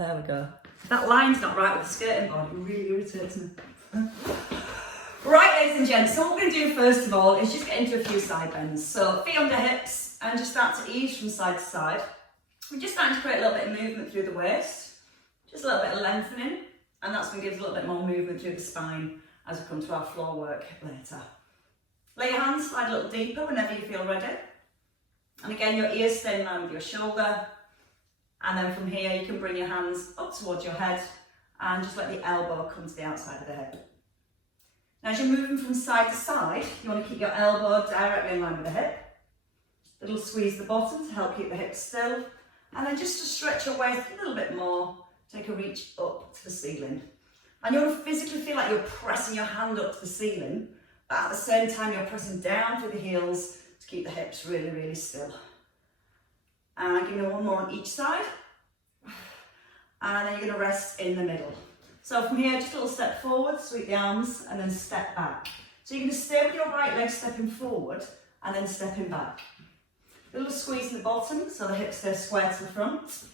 There we go. That line's not right with the skirting board, it really irritates me. Right, ladies and gents, so what we're going to do first of all is just get into a few side bends. So feet under hips and just start to ease from side to side. We're just starting to create a little bit of movement through the waist, just a little bit of lengthening, and that's going to give us a little bit more movement through the spine as we come to our floor work later. Lay your hands, slide a little deeper whenever you feel ready. And again, your ears stay in line with your shoulder. And then from here, you can bring your hands up towards your head and just let the elbow come to the outside of the hip. Now, as you're moving from side to side, you want to keep your elbow directly in line with the hip. A little squeeze the bottom to help keep the hips still. And then just to stretch your waist a little bit more, take a reach up to the ceiling. And you want to physically feel like you're pressing your hand up to the ceiling, but at the same time, you're pressing down through the heels to keep the hips really, really still. And give me one more on each side. And then you're going to rest in the middle. So from here, just a little step forward, sweep the arms, and then step back. So you're going to stay with your right leg stepping forward, and then stepping back. A little squeeze in the bottom, so the hips stay square to the front.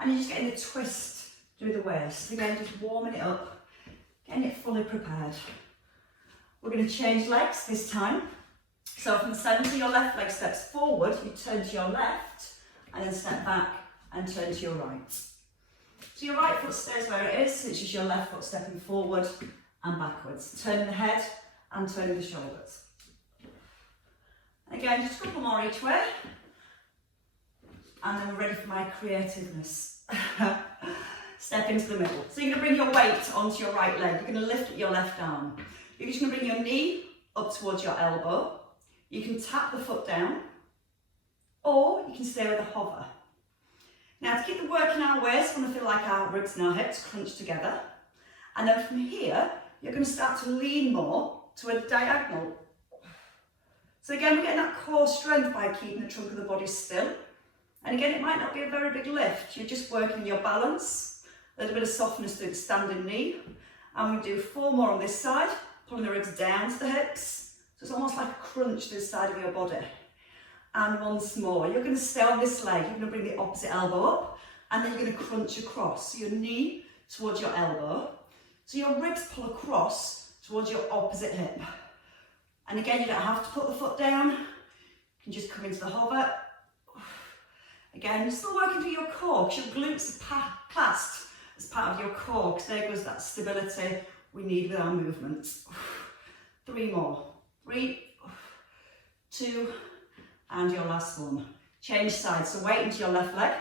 And you're just getting a twist through the waist. Again, just warming it up, getting it fully prepared. We're going to change legs this time. So from the centre, your left leg steps forward, you turn to your left, and then step back and turn to your right. So your right foot stays where it is, it's just your left foot stepping forward and backwards. Turning the head and turning the shoulders. Again, just a couple more each way. And then we're ready for my creativeness. Step into the middle. So you're going to bring your weight onto your right leg. You're going to lift your left arm. You're just going to bring your knee up towards your elbow. You can tap the foot down, or you can stay with a hover. Now, to keep the work in our waist, we want to feel like our ribs and our hips crunch together. And then from here, you're going to start to lean more to a diagonal. So again, we're getting that core strength by keeping the trunk of the body still. And again, it might not be a very big lift. You're just working your balance, a little bit of softness through the standing knee. And we do 4 more on this side, pulling the ribs down to the hips. So it's almost like a crunch to the side of your body. And once more, you're going to stay on this leg, you're going to bring the opposite elbow up, and then you're going to crunch across. So your knee towards your elbow, so your ribs pull across towards your opposite hip. And again, you don't have to put the foot down, you can just come into the hover. Again, you're still working through your core, because your glutes are clasped as part of your core, because there goes that stability we need with our movements. 3 more. 3, 2, and your last one. Change sides, so weight into your left leg,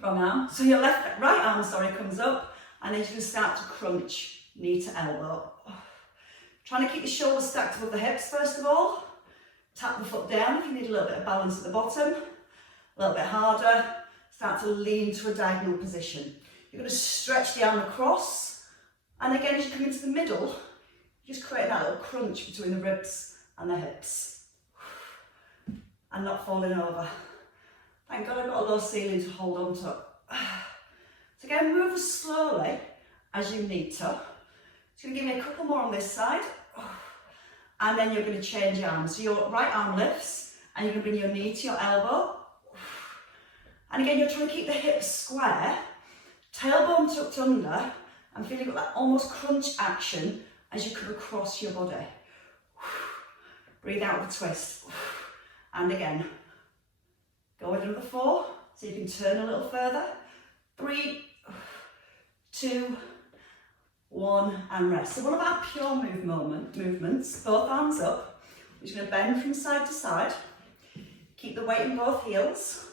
wrong arm. So your right arm comes up, and then you can start to crunch knee to elbow. Trying to keep your shoulders stacked above the hips first of all. Tap the foot down if you need a little bit of balance at the bottom. A little bit harder. Start to lean to a diagonal position. You're going to stretch the arm across, and again as you come into the middle, just create that little crunch between the ribs and the hips. And not falling over. Thank God I've got a low ceiling to hold on to. So again, move as slowly as you need to. It's going to give me a couple more on this side. And then you're going to change arms. So your right arm lifts, and you're going to bring your knee to your elbow. And again, you're trying to keep the hips square, tailbone tucked under, and feeling that almost crunch action as you come across your body. Breathe out with a twist. And again, go with another 4, so you can turn a little further. 3, 2, 1, and rest. So one of our pure movements, both arms up. We're just going to bend from side to side. Keep the weight in both heels,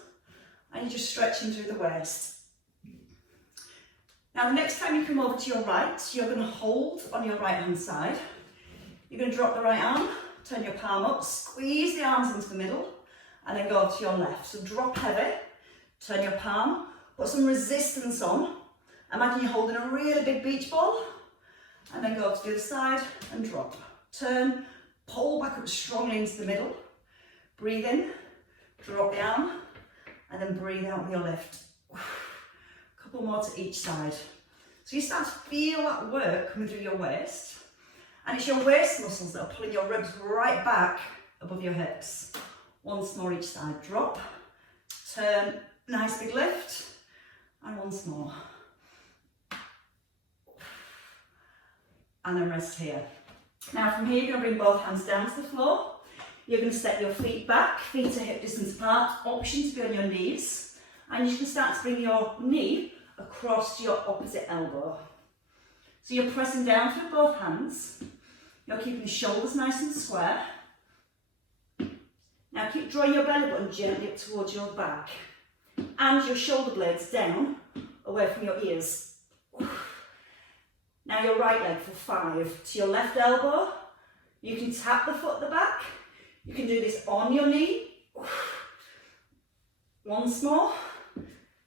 and you're just stretching through the waist. Now the next time you come over to your right, you're going to hold on your right hand side. You're going to drop the right arm, turn your palm up, squeeze the arms into the middle, and then go to your left. So drop heavy, turn your palm, put some resistance on. Imagine you're holding a really big beach ball, and then go to the other side and drop. Turn, pull back up strongly into the middle. Breathe in, drop the arm, and then breathe out with your lift. A couple more to each side. So you start to feel that work coming through your waist. And it's your waist muscles that are pulling your ribs right back above your hips. Once more each side. Drop, turn, nice big lift, And once more. And then rest here. Now from here, you're going to bring both hands down to the floor. You're going to step your feet back, feet are hip distance apart, option to be on your knees. And you can start to bring your knee across to your opposite elbow. So you're pressing down through both hands. You're keeping the shoulders nice and square. Now keep drawing your belly button gently up towards your back. And your shoulder blades down, away from your ears. Now your right leg for 5. To your left elbow, you can tap the foot at the back. You can do this on your knee. Once more,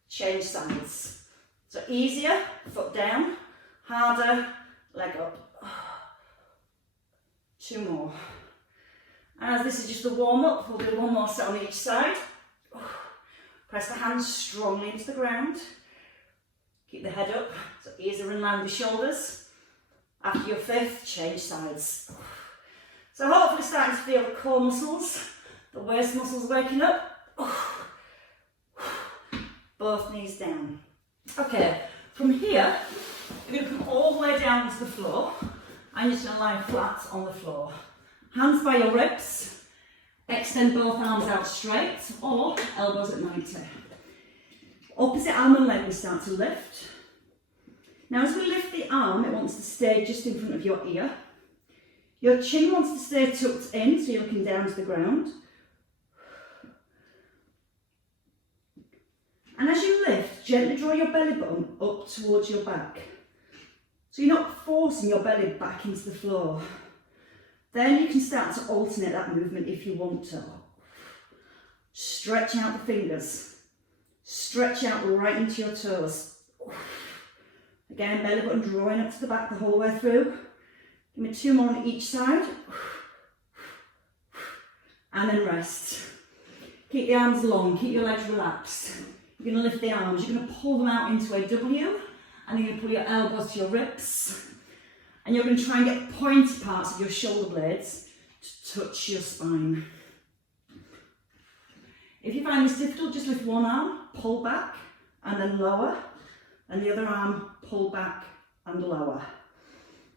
change sides. So easier, foot down, harder, leg up. 2 more. And as this is just a warm up, we'll do 1 more set on each side. Press the hands strongly into the ground. Keep the head up, so ears are in line with the shoulders. After your 5th, change sides. So hopefully starting to feel the core muscles, the waist muscles waking up. Both knees down. Okay, from here, you're going to come all the way down to the floor and you're just going to lie flat on the floor. Hands by your ribs. Extend both arms out straight or elbows at 90. Opposite arm and leg will start to lift. Now as we lift the arm, it wants to stay just in front of your ear. Your chin wants to stay tucked in, so you're looking down to the ground. And as you lift, gently draw your belly button up towards your back. So you're not forcing your belly back into the floor. Then you can start to alternate that movement if you want to. Stretch out the fingers. Stretch out right into your toes. Again, belly button drawing up to the back the whole way through. Give me 2 more on each side. And then rest. Keep the arms long, keep your legs relaxed. You're going to lift the arms, you're going to pull them out into a W, and you're going to pull your elbows to your ribs. And you're going to try and get the pointy parts of your shoulder blades to touch your spine. If you find this difficult, just lift one arm, pull back, and then lower. And the other arm, pull back and lower.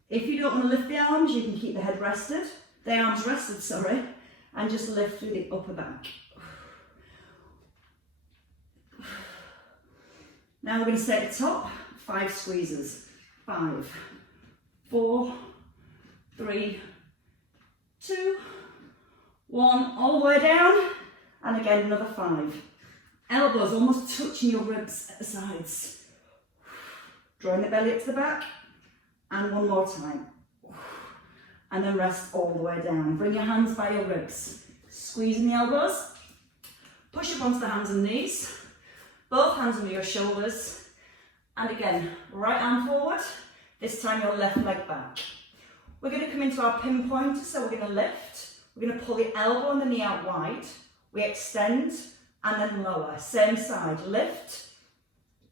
If you don't want to lift the arms, you can keep the head rested, the arms rested, sorry, and just lift through the upper back. Now we're going to stay at the top, 5 squeezes. 5, 4, 3, 2, 1, all the way down, and again another 5. Elbows almost touching your ribs at the sides. Drawing the belly up to the back, and 1 more time. And then rest all the way down. Bring your hands by your ribs. Squeezing the elbows. Push up onto the hands and knees. Both hands under your shoulders. And again, right arm forward. This time your left leg back. We're going to come into our pinpointer, so we're going to lift. We're going to pull the elbow and the knee out wide. We extend and then lower. Same side, lift.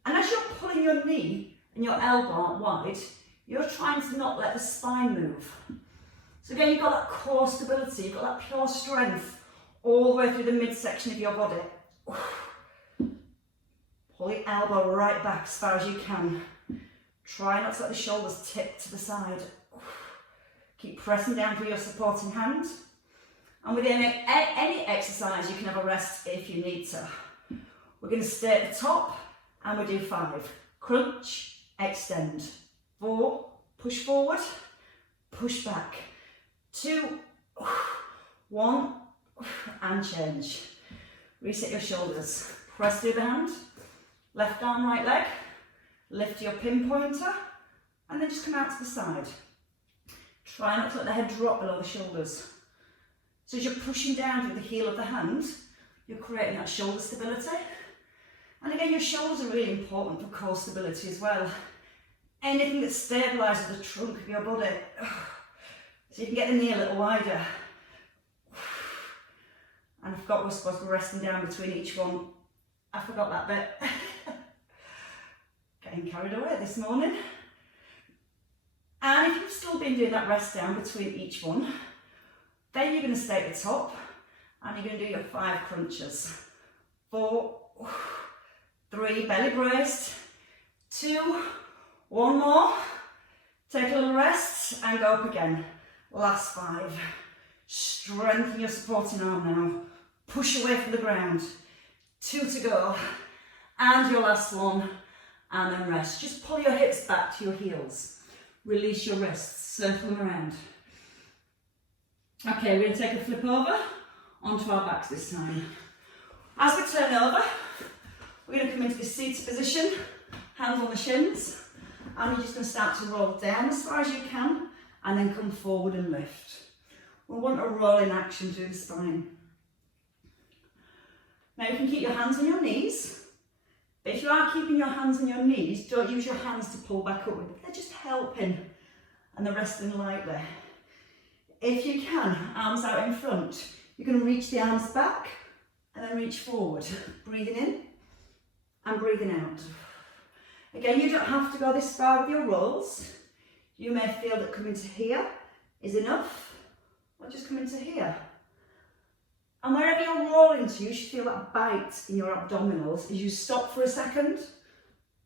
And as you're pulling your knee and your elbow out wide, you're trying to not let the spine move. So again, you've got that core stability, you've got that pure strength all the way through the midsection of your body. Pull the elbow right back as far as you can. Try not to let the shoulders tip to the side. Keep pressing down for your supporting hand. And with any exercise, you can have a rest if you need to. We're going to stay at the top and we do 5. Crunch, extend. 4, push forward, push back. 2, 1, and change. Reset your shoulders. Press through the hand. Left arm, right leg. Lift your pinpointer, and then just come out to the side. Try not to let the head drop below the shoulders. So as you're pushing down through the heel of the hand, you're creating that shoulder stability. And again, your shoulders are really important for core stability as well. Anything that stabilises the trunk of your body. So you can get the knee a little wider. And I forgot we're supposed to be resting down between each one. I forgot that bit. Getting carried away this morning. And if you've still been doing that rest down between each one, then you're going to stay at the top and you're going to do your 5 crunches. 4, 3, belly braced, 2, 1 more, take a little rest and go up again. Last 5, strengthen your supporting arm now, push away from the ground, 2 to go, and your last one, and then rest. Just pull your hips back to your heels, release your wrists, circle them around. Okay, we're going to take a flip over onto our backs this time. As we turn over, we're going to come into this seated position, hands on the shins, and you're just going to start to roll down as far as you can, and then come forward and lift. We want a rolling action through the spine. Now you can keep your hands on your knees, but if you are keeping your hands on your knees, don't use your hands to pull back up with. They're just helping, and they're resting lightly. If you can, arms out in front, you're going to reach the arms back, and then reach forward, breathing in and breathing out. Again, you don't have to go this far with your rolls. You may feel that coming to here is enough, or just coming to here. And wherever you're rolling to, you should feel that bite in your abdominals as you stop for a second,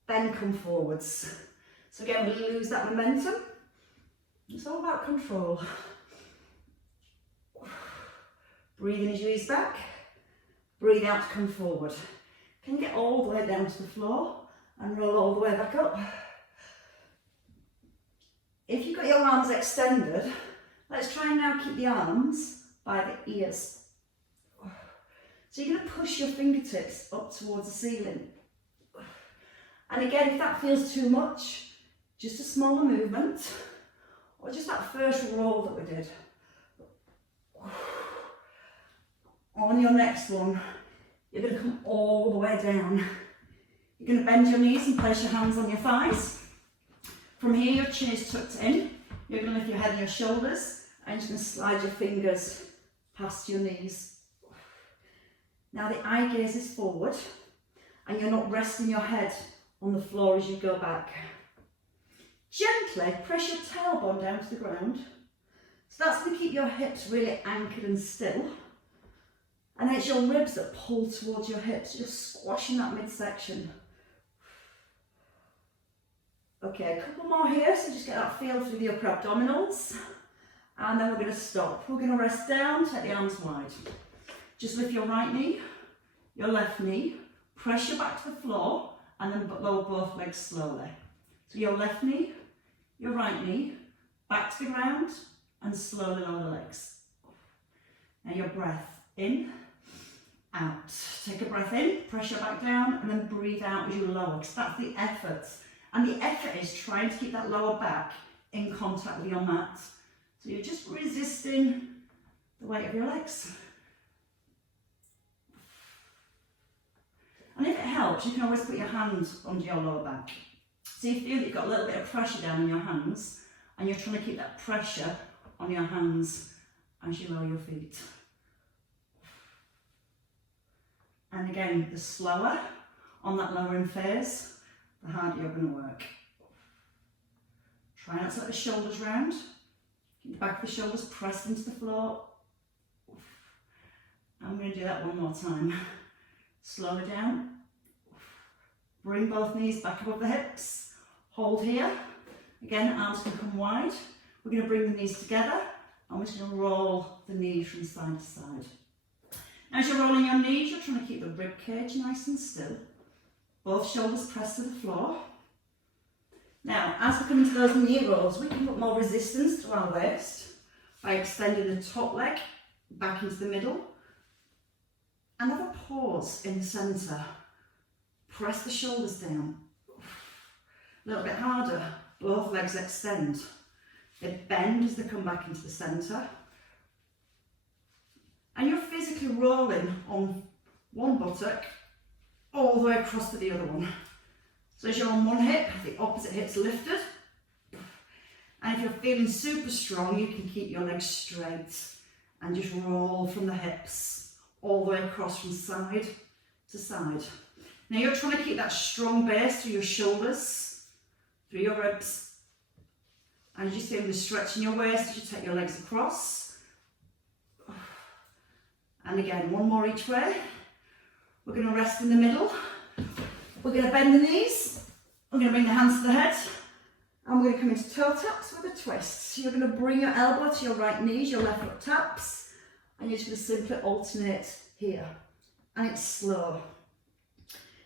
then come forwards. So again, we lose that momentum. It's all about control. Breathe in as you ease back, breathe out to come forward. Can you get all the way down to the floor and roll all the way back up? If you've got your arms extended, let's try and now keep the arms by the ears. So you're going to push your fingertips up towards the ceiling. And again, if that feels too much, just a smaller movement, or just that first roll that we did. On your next one, you're going to come all the way down. You're going to bend your knees and place your hands on your thighs. From here, your chin is tucked in. You're going to lift your head and your shoulders, and you're just going to slide your fingers past your knees. Now the eye gaze is forward, and you're not resting your head on the floor as you go back. Gently press your tailbone down to the ground. So that's going to keep your hips really anchored and still. And then it's your ribs that pull towards your hips. You're squashing that midsection. Okay, a couple more here, so just get that feel through the upper abdominals. And then we're going to stop. We're going to rest down, take the arms wide. Just lift your right knee, your left knee, press your back to the floor, and then lower both legs slowly. So your left knee, your right knee, back to the ground, and slowly lower the legs. Now your breath in, out. Take a breath in, press your back down, and then breathe out as you lower, because that's the effort. And the effort is trying to keep that lower back in contact with your mat. So you're just resisting the weight of your legs. And if it helps, you can always put your hands under your lower back. So you feel that you've got a little bit of pressure down in your hands, and you're trying to keep that pressure on your hands as you lower your feet. And again, the slower on that lowering phase, the harder you're going to work. Try not to let the shoulders round. Keep the back of the shoulders pressed into the floor. I'm going to do that one more time. Slow it down. Bring both knees back above the hips. Hold here. Again, arms can come wide. We're going to bring the knees together, and we're just going to roll the knees from side to side. As you're rolling your knees, you're trying to keep the rib cage nice and still. Both shoulders pressed to the floor. Now, as we come into those knee rolls, we can put more resistance to our waist by extending the top leg back into the middle. And have a pause in the centre. Press the shoulders down. A little bit harder. Both legs extend. They bend as they come back into the centre. And you're physically rolling on one buttock all the way across to the other one. So as you're on one hip, the opposite hip's lifted. And if you're feeling super strong, you can keep your legs straight and just roll from the hips all the way across from side to side. Now you're trying to keep that strong base through your shoulders, through your ribs. And you just feel the stretch in your waist as you take your legs across. And again, one more each way. We're going to rest in the middle. We're going to bend the knees, we're going to bring the hands to the head, and we're going to come into toe taps with a twist. So you're going to bring your elbow to your right knees, your left foot taps, and you're just going to simply alternate here. And it's slow.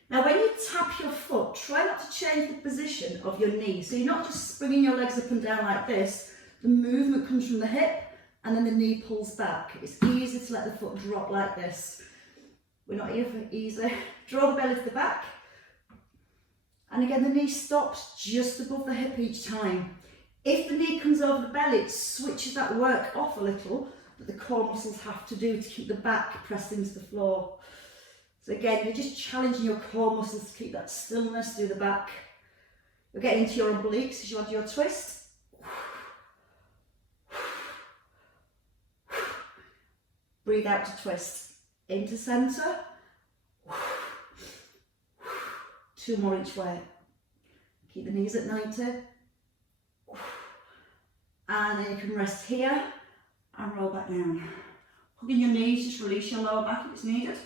Now when you tap your foot, try not to change the position of your knee. So you're not just bringing your legs up and down like this. The movement comes from the hip and then the knee pulls back. It's easy to let the foot drop like this. We're not here for easy. Draw the belly to the back. And again, the knee stops just above the hip each time. If the knee comes over the belly, it switches that work off a little that the core muscles have to do to keep the back pressed into the floor. So again, you're just challenging your core muscles to keep that stillness through the back. You're getting into your obliques as you add your twist. Breathe out to twist. Into centre. 2 more each way. Keep the knees at 90. And then you can rest here and roll back down. Hugging your knees, just release your lower back if it's needed.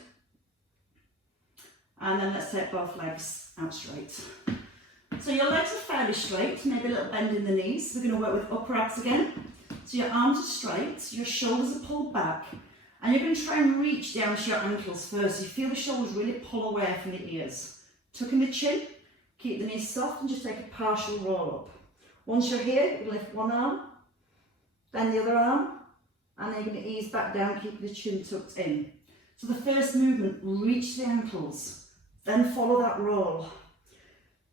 And then let's take both legs out straight. So your legs are fairly straight, maybe a little bend in the knees. We're going to work with upper abs again. So your arms are straight, your shoulders are pulled back, and you're going to try and reach down to your ankles first. So you feel the shoulders really pull away from the ears. Tuck in the chin, keep the knees soft and just take a partial roll up. Once you're here, you lift one arm, then the other arm, and then you're going to ease back down, keep the chin tucked in. So the first movement, reach the ankles. Then follow that roll.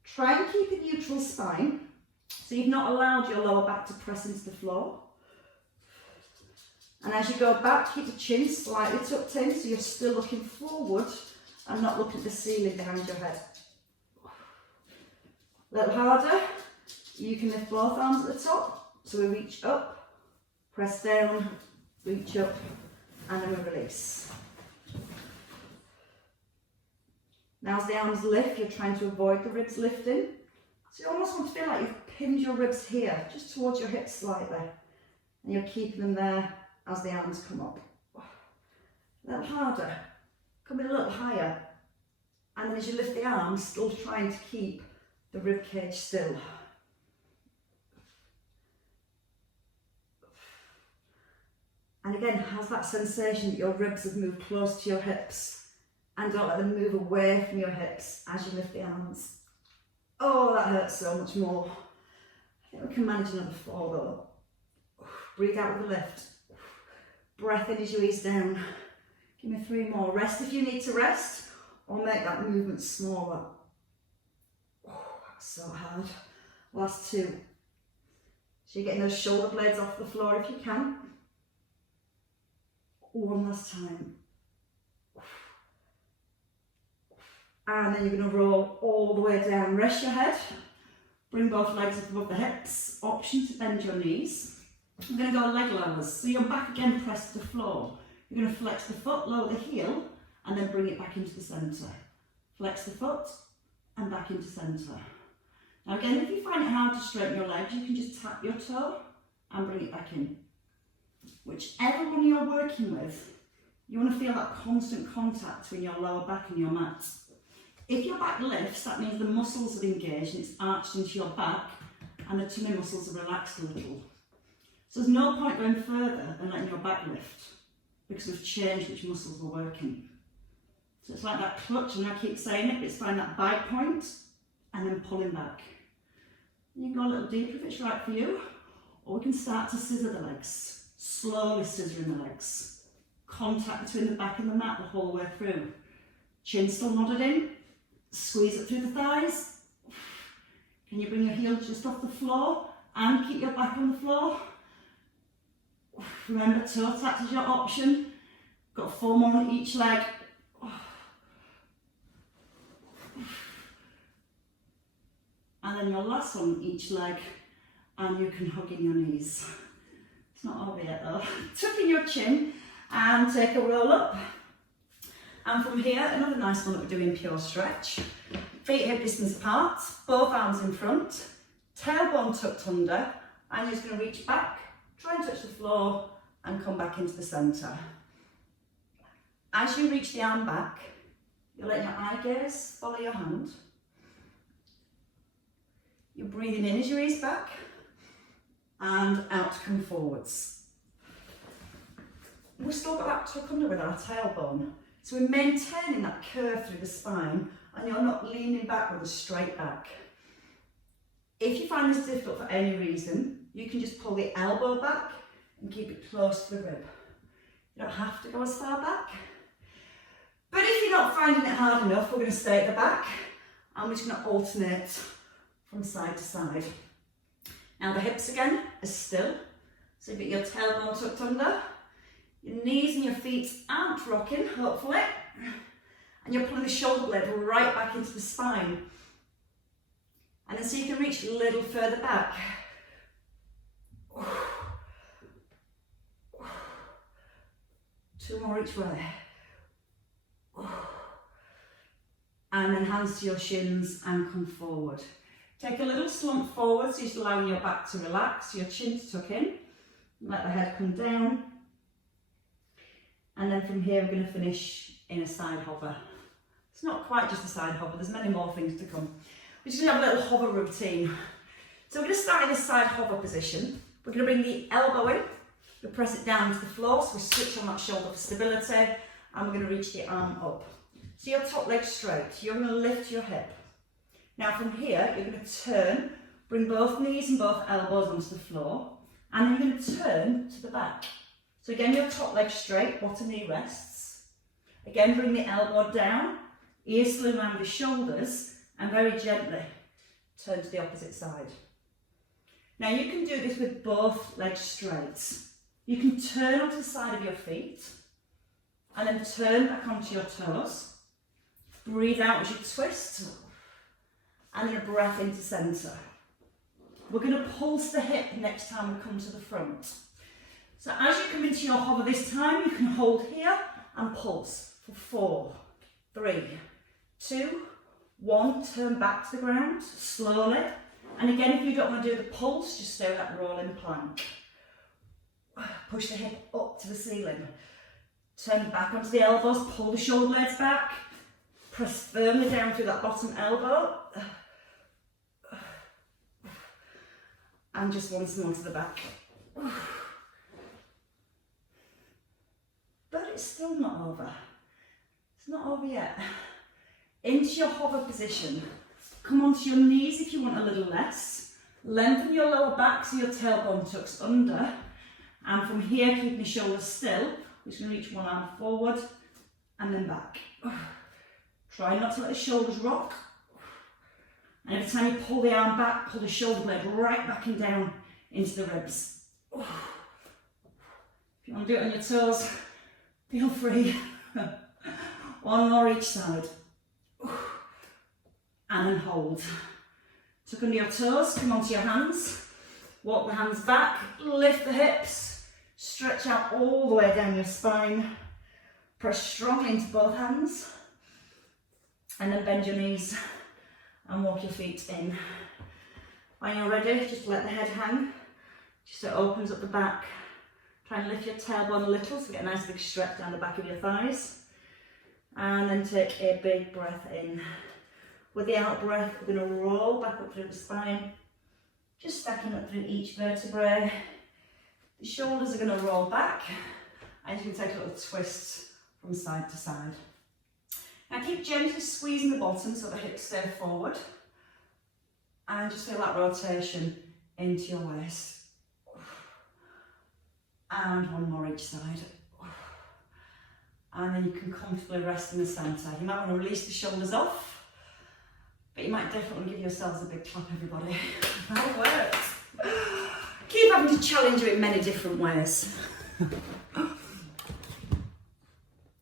Try and keep a neutral spine, so you've not allowed your lower back to press into the floor. And as you go back, keep the chin slightly tucked in, so you're still looking forward and not looking at the ceiling behind your head. A little harder. You can lift both arms at the top, so we reach up, press down, reach up, and then we release. Now as the arms lift, you're trying to avoid the ribs lifting. So you almost want to feel like you've pinned your ribs here, just towards your hips slightly. And you're keeping them there as the arms come up. A little harder, come in a little higher. And then as you lift the arms, still trying to keep the rib cage still. And again, has that sensation that your ribs have moved close to your hips. And don't let them move away from your hips as you lift the arms. Oh, that hurts so much more. I think we can manage another 4 though. Breathe out with a lift. Breath in as you ease down. Give me 3 more. Rest if you need to rest, or make that movement smaller. Oh, that's so hard. Last 2. So you're getting those shoulder blades off the floor if you can. One last time. And then you're going to roll all the way down. Rest your head. Bring both legs up above the hips. Option to bend your knees. We're going to go leg lowers. So your back again pressed to the floor. You're going to flex the foot, lower the heel, and then bring it back into the centre. Flex the foot and back into centre. Now again, if you find it hard to straighten your legs, you can just tap your toe and bring it back in. Whichever one you're working with, you want to feel that constant contact between your lower back and your mat. If your back lifts, that means the muscles have engaged and it's arched into your back and the tummy muscles have relaxed a little. So there's no point going further than letting your back lift because we've changed which muscles we're working. So it's like that clutch, and I keep saying it, but it's find that bite point and then pulling back. You can go a little deeper if it's right for you, or we can start to scissor the legs, slowly scissoring the legs. Contact between the back and the mat the whole way through. Chin still nodded in. Squeeze it through the thighs. Can you bring your heels just off the floor and keep your back on the floor? Remember, toe taps is your option. Got 4 more on each leg. And then your last on each leg, and you can hug in your knees. It's not over yet though. Tuck in your chin and take a roll up. And from here, another nice one that we're doing, pure stretch. Feet hip distance apart, both arms in front, tailbone tucked under, and you're just going to reach back, try and touch the floor, and come back into the centre. As you reach the arm back, you're letting your eye gaze follow your hand, You're breathing in as you ease back and out to come forwards. We've still got that tuck under with our tailbone. So we're maintaining that curve through the spine and you're not leaning back with a straight back. If you find this difficult for any reason, you can just pull the elbow back and keep it close to the rib. You don't have to go as far back. But if you're not finding it hard enough, we're going to stay at the back and we're just going to alternate from side to side. Now the hips again are still, so you've got your tailbone tucked under, your knees and your feet aren't rocking, hopefully, and you're pulling the shoulder blade right back into the spine. And then so you can reach a little further back. Two more each way. And then hands to your shins and come forward. Take a little slump forward, so you're just allowing your back to relax, your chin to tuck in. Let the head come down. And then from here we're going to finish in a side hover. It's not quite just a side hover, there's many more things to come. We're just going to have a little hover routine. So we're going to start in this side hover position. We're going to bring the elbow in, we'll press it down to the floor, so we switch on that shoulder for stability, and we're going to reach the arm up. So your top leg straight, you're going to lift your hip. Now from here, you're going to turn, bring both knees and both elbows onto the floor, and then you're going to turn to the back. So again, your top leg straight, bottom knee rests. Again, bring the elbow down, ears slung around the shoulders, and very gently turn to the opposite side. Now you can do this with both legs straight. You can turn onto the side of your feet, and then turn back onto your toes. Breathe out as you twist, and then a breath into centre. We're going to pulse the hip next time we come to the front. So as you come into your hover this time, you can hold here and pulse for 4, 3, 2, 1. Turn back to the ground slowly. And again, if you don't want to do the pulse, just stay with that rolling plank. Push the hip up to the ceiling. Turn back onto the elbows, pull the shoulder blades back. Press firmly down through that bottom elbow. And just once more to the back. But it's still not over. It's not over yet. Into your hover position. Come onto your knees if you want a little less. Lengthen your lower back so your tailbone tucks under. And from here, keeping the shoulders still, we're just going to reach one arm forward and then back. Try not to let the shoulders rock. And every time you pull the arm back, pull the shoulder blade right back and down into the ribs. If you want to do it on your toes, feel free. One more each side. And then hold. Tuck under your toes, come onto your hands. Walk the hands back, lift the hips, stretch out all the way down your spine. Press strongly into both hands. And then bend your knees and walk your feet in. When you're ready, just let the head hang. Just so it opens up the back. Try and lift your tailbone a little so you get a nice big stretch down the back of your thighs. And then take a big breath in. With the out breath, we're going to roll back up through the spine. Just stacking up through each vertebrae. The shoulders are going to roll back. And you can take a little twist from side to side. Now keep gently squeezing the bottom so the hips stay forward. And just feel that rotation into your waist. And one more each side. And then you can comfortably rest in the centre. You might want to release the shoulders off, but you might definitely give yourselves a big clap, everybody. That works. Keep having to challenge you in many different ways.